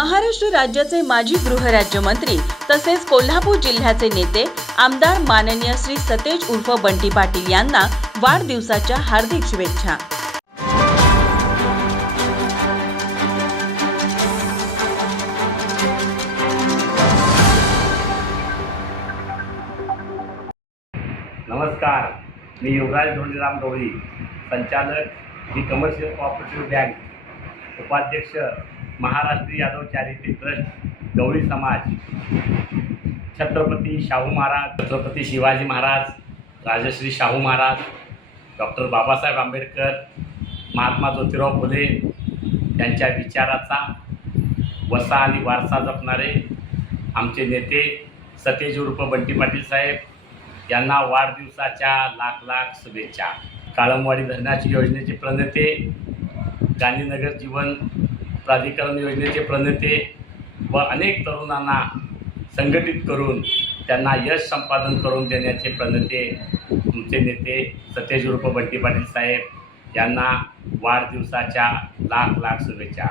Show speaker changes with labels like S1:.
S1: महाराष्ट्र राज्याचे माजी गृहराज्यमंत्री तसेच कोल्हापूर जिल्ह्याचे नेते आमदार माननीय श्री सतेज उर्फ बंटी पाटील यांना वाढदिवसाच्या हार्दिक शुभेच्छा.
S2: नमस्कार. मी युवराज धोंडीराम गवळी संचालक ही कमर्शियल कॉपरेटिव्ह बँक उपाध्यक्ष महाराष्ट्र यादव चॅरिटी ट्रस्ट गवळी समाज छत्रपती शाहू महाराज छत्रपती शिवाजी महाराज राजश्री शाहू महाराज डॉक्टर बाबासाहेब आंबेडकर महात्मा ज्योतिराव फुले यांच्या विचाराचा वसा आणि वारसा जपणारे आमचे नेते सतेज उर्फ बंटी पाटील साहेब यांना वाढदिवसाच्या लाख लाख शुभेच्छा. काळमवाडी धरणाची योजनेचे प्रणेते गांधीनगर जीवन प्राधिकरण योजनेचे प्रणेते व अनेक तरुणांना संघटित करून त्यांना यश संपादन करून देण्याचे प्रणेते तुमचे नेते सतेज उर्फ बंटी पाटील साहेब यांना वाढदिवसाच्या लाख लाख शुभेच्छा.